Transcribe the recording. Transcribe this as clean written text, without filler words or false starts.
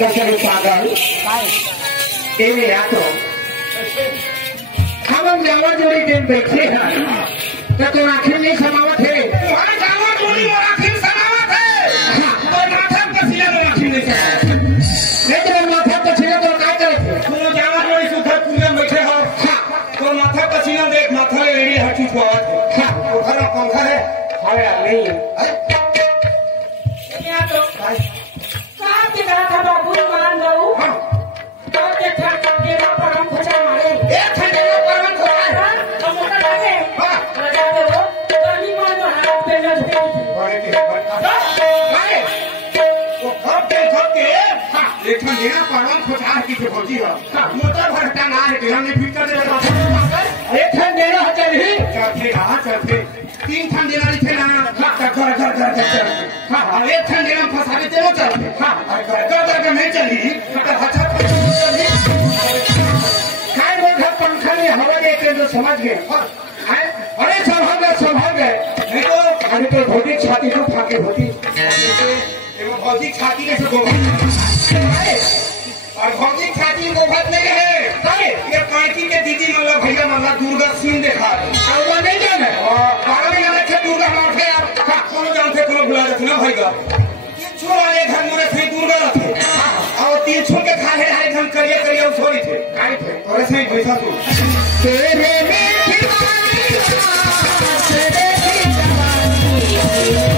कसर पागल एने आतो हम जावा जोड़ी दिन बैठे हैं तो आखिर नहीं समावत है जावा जोड़ी और आखिर समावत है और माथा पसीना में आखिर नहीं समावत लेकिन माथा पसीना तो क्या करे तुम जावा जोड़ी सुधर पूरे बैठे हो तो माथा पसीना देख माथा ले रेडी हटी खुआवत है उधर पंखा है हवा नहीं क्या तो साहब की तरह था बाबू मान लो तो देखा केला पर हम खुचा मारे एक ठंडे में परवन खुआ हम मोटर लगे लगा दे वो गर्मी मान लो हाथ पे न धोई बड़े के अरे वो खप के एक ठंडे में परवन खुचा की से बोलती है मोटर भरता ना है कि हमने भीतर दे रहा एक ठन देना है चली चलते तीन ठंडे वाली थे ना घर हाँ एक ठंडे में फंसा देते वो चलते घर नहीं चली काय बोल पंखा में हवा देते तो समझ गए अरे संभाल गए नहीं तो अरे तो भौतिक छाती तो फाके होती भौतिक छाती में से और भौतिक छाती गोभत नहीं है ये कांटी के दीदी मतलब भैया मतलब दुर्गा सीन देखा वो नहीं जाने पागल में रखे दुर्गा मार थे आप कोनो जानते कोनो बुला देते ना भैया तीन छो वाले घर में रखे दुर्गा रखे और तीन छो के खा है हाय हम करिए छोड़ी थे काय थे और ऐसे ही पैसा तू तेरे में खिलाड़ी तेरे की जवानी